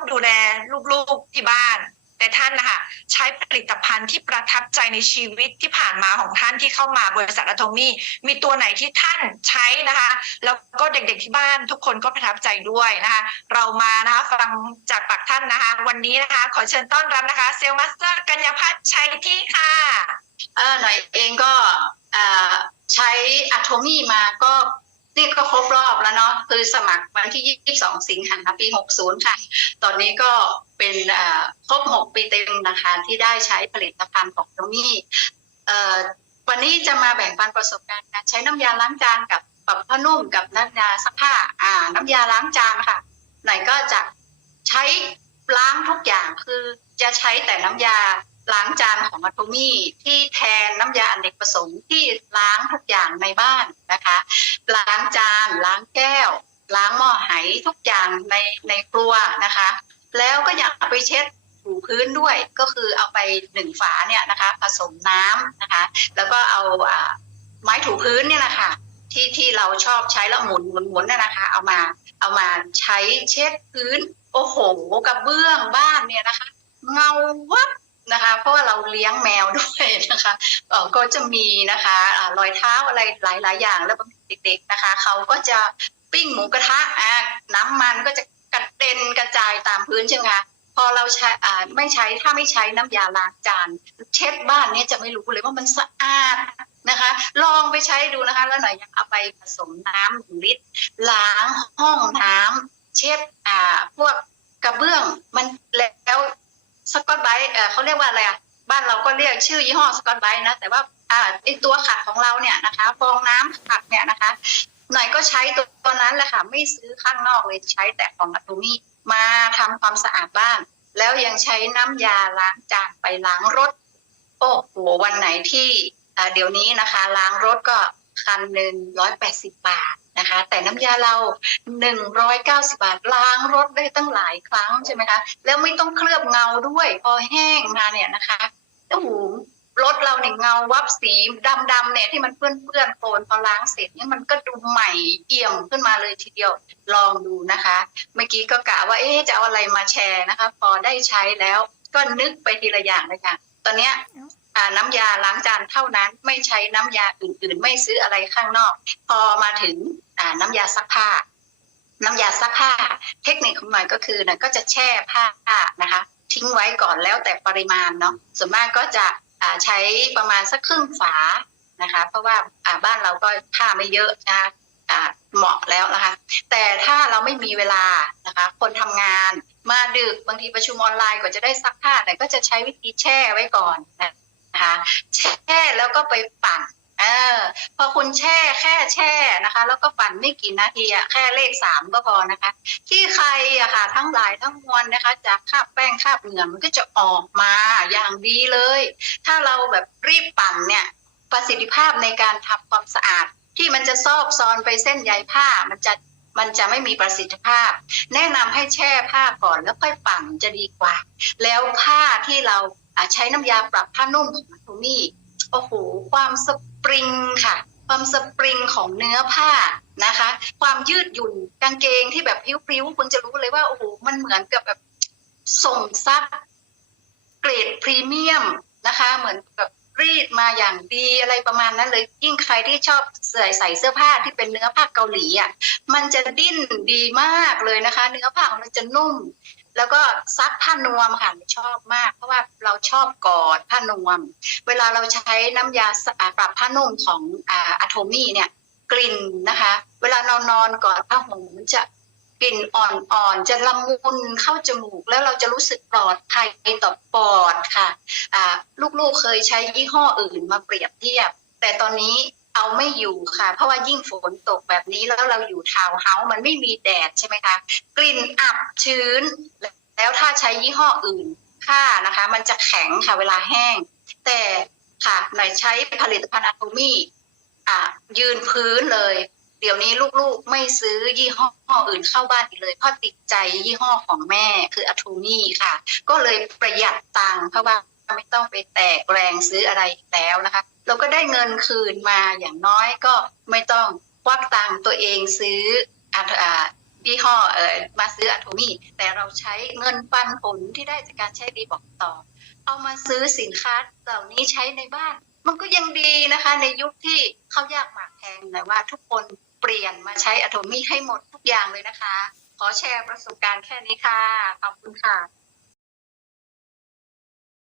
องดูแลลูกๆที่บ้าน แต่ท่านนะคะใช้ผลิตภัณฑ์ที่ประทับใจในชีวิตที่ผ่านมาของท่านที่เข้ามาบริษัทอะโทมี่มีตัวไหนที่ท่านใช้นะคะ แล้วก็เด็กๆที่บ้านทุกคนก็ประทับใจด้วยนะคะ เรามานะคะฟังจากปากท่านนะคะ วันนี้นะคะ ขอเชิญต้อนรับนะคะเซลมาสเตอร์กัญญาพัฒน์ชัยที่ค่ะเออหน่อยเองก็ใช้อะโทมี่มาก็ นี่ก็ครบรอบแล้วเนาะคือสมัครวันที่ 22 สิงหาปี 60 ค่ะ ตอนนี้ก็เป็นอ่าครบ 6 ปีเต็มนะคะที่ได้ใช้ผลิตภัณฑ์ของโทมี่วันนี้จะมาแบ่งปันประสบการณ์การใช้น้ำยาล้างจานกับปรับผ้านุ่มกับน้ำยาซักผ้าอ่า น้ำยาล้างจานค่ะ ไหนก็จะใช้ล้างทุกอย่างคือจะใช้แต่น้ำยา ล้างจานของอะโตมี่ที่แทนน้ำยาอเนกประสงค์ที่ล้างทุกอย่างในบ้านนะคะ ล้างจาน ล้างแก้ว ล้างหม้อไหทุกอย่างในในครัวนะคะ แล้วก็อยากไปเช็ดถูพื้นด้วยก็คือเอาไปหนึ่งฝาเนี่ยนะคะ ผสมน้ำนะคะ แล้วก็เอาอ่าไม้ถูพื้นเนี่ยนะคะที่ที่เราชอบใช้แล้วหมุนหมุนหมุนน่ะนะคะ เอามาเอามาใช้เช็ดพื้น โอ้โหกระเบื้องบ้านเนี่ยนะคะ เงาวับ นะคะ เพราะว่าเราเลี้ยงแมวด้วยนะคะก็จะมีนะคะรอยเท้าอะไรหลาย ๆ อย่างแล้วบางเด็ก ๆ นะคะเขาก็จะปิ้งหมูกระทะน้ำมันก็จะกระเด็นกระจายตามพื้นใช่ไหมคะพอเราใช้ไม่ใช้ถ้าไม่ใช้น้ำยาล้างจาน เช็ดบ้านนี้จะไม่รู้เลยว่ามันสะอาดนะคะ ลองไปใช้ดูนะคะ แล้วหน่อยยังเอาไปผสมน้ำหนึ่งลิตรล้างห้องน้ำเช็ดอ่าพวกกระเบื้องมันแล้ว สกอตไบเอ่อเขาเรียกว่าอะไรอะบ้านเราก็เรียกชื่อยี่ห้อสกอตไบนะ แต่ว่าอ่าไอตัวขัดของเราเนี่ยนะคะฟองน้ำขัดเนี่ยนะคะ หน่อยก็ใช้ตัวตัวนั้นแหละค่ะไม่ซื้อข้างนอกเลยใช้แต่ของอะโตมี่มาทำความสะอาดบ้าน แล้วยังใช้น้ำยาล้างจานไปล้างรถโอ้โหวันไหนที่เดี๋ยวนี้นะคะ ล้างรถก็ คันหนึ่งร้อยแปดสิบบาทนะคะ แต่น้ำยาเราหนึ่งร้อยเก้าสิบาทล้างรถได้ตั้งหลายครั้งใช่ไหมคะ แล้วไม่ต้องเคลือบเงาด้วย พอแห้งมาเนี่ยนะคะโอ้โหรถเราเนี่ยเงาวับสีดำๆเนี่ยที่มันเปื้อนๆโคลนพอล้างเสร็จเนี่ยมันก็ดูใหม่เอี่ยมขึ้นมาเลยทีเดียวลองดูนะคะ เมื่อกี้ก็กะว่าเอ๊จะเอาอะไรมาแชร์นะคะ พอได้ใช้แล้วก็นึกไปทีละอย่างเลยค่ะ ตอนเนี้ย น้ำยาล้างจานเท่านั้นไม่ใช้น้ำยาอื่นๆ ไม่ซื้ออะไรข้างนอก พอมาถึงน้ำยาซักผ้า น้ำยาซักผ้า เทคนิคของหน่อยก็คือนะก็จะแช่ผ้านะคะ ทิ้งไว้ก่อนแล้วแต่ปริมาณเนาะส่วนมากก็จะใช้ประมาณสักครึ่งฝานะคะ เพราะว่าบ้านเราก็ผ้าไม่เยอะนะคะเหมาะแล้วนะคะ แต่ถ้าเราไม่มีเวลานะคะ คนทำงานมาดึกบางทีประชุมออนไลน์กว่าจะได้ซักผ้าเนี่ยก็จะใช้วิธีแช่ไว้ก่อนนะ คะ แช่แล้วก็ไปปั่นเออพอคุณแช่แค่แช่นะคะ แล้วก็ปั่นไม่กี่นาทีอะแค่เลขสามก็พอนะคะ ที่ใครอะค่ะ ทั้งหลายทั้งมวลนะคะ จากคาบแป้งคาบเหงื่อมันก็จะออกมาอย่างดีเลย ถ้าเราแบบรีบปั่นเนี่ย ประสิทธิภาพในการทำความสะอาด ที่มันจะซอกซอนไปเส้นใยผ้ามันจะมันจะไม่มีประสิทธิภาพ แนะนำให้แช่ผ้าก่อนแล้วค่อยปั่นจะดีกว่า แล้วผ้าที่เรา ใช้น้ำยาปรับผ้านุ่มของโทมี่โอ้โหความสปริงค่ะ ความสปริงของเนื้อผ้านะคะ ความยืดหยุ่นกางเกงที่แบบพริ้วๆคุณจะรู้เลยว่าโอ้โหมันเหมือนกับแบบส่งซักเกรดพรีเมียมนะคะ เหมือนแบบรีดมาอย่างดีอะไรประมาณนั้นเลยยิ่งใครที่ชอบใส่ใส่เสื้อผ้าที่เป็นเนื้อผ้าเกาหลีอะมันจะดิ้นดีมากเลยนะคะ เนื้อผ้าของมันจะนุ่ม แล้วก็ซักผ้านวมค่ะชอบมาก เพราะว่าเราชอบกอดผ้านวม เวลาเราใช้น้ำยาสะอาปรับผ้านุ่มของอะโทมี่เนี่ยกลิ่นนะคะ เวลานอนนอนกอดผ้าห่มมันจะกลิ่นอ่อนๆ จะละมุนเข้าจมูก แล้วเราจะรู้สึกปลอดภัยต่อปอดค่ะอ่าลูกๆเคยใช้ยี่ห้ออื่นมาเปรียบเทียบ แต่ตอนนี้เอาไม่อยู่ค่ะ เพราะว่ายิ่งฝนตกแบบนี้แล้วเราอยู่ทาวน์เฮาส์มันไม่มีแดดใช่ไหมคะ กลิ่นอับชื้น ใช้ยี่ห้ออื่นผ้านะคะ มันจะแข็งค่ะเวลาแห้ง แต่ค่ะหน่อยใช้ผลิตภัณฑ์อะโตมี่อ่ายืนพื้นเลย เดี๋ยวนี้ลูกๆไม่ซื้อยี่ห้ออื่นเข้าบ้านอีกเลยเพราะติดใจยี่ห้อของแม่คืออะโทมี่ค่ะ ก็เลยประหยัดตังค์เพราะว่าไม่ต้องไปแตกแรงซื้ออะไรอีกแล้วนะคะ เราก็ได้เงินคืนมาอย่างน้อยก็ไม่ต้องควักตังค์ตัวเองซื้ออ่า ยี่ห้อเออมาซื้ออะโทมี่แต่เราใช้เงินปันผลที่ได้จากการใช้รีบอกต่อ เอามาซื้อสินค้าเหล่านี้ใช้ในบ้าน มันก็ยังดีนะคะ ในยุคที่ข้าวยากหมากแพงแต่ว่าทุกคนเปลี่ยนมาใช้อะโทมี่ให้หมดทุกอย่างเลยนะคะ ขอแชร์ประสบการณ์แค่นี้ค่ะ ขอบคุณค่ะ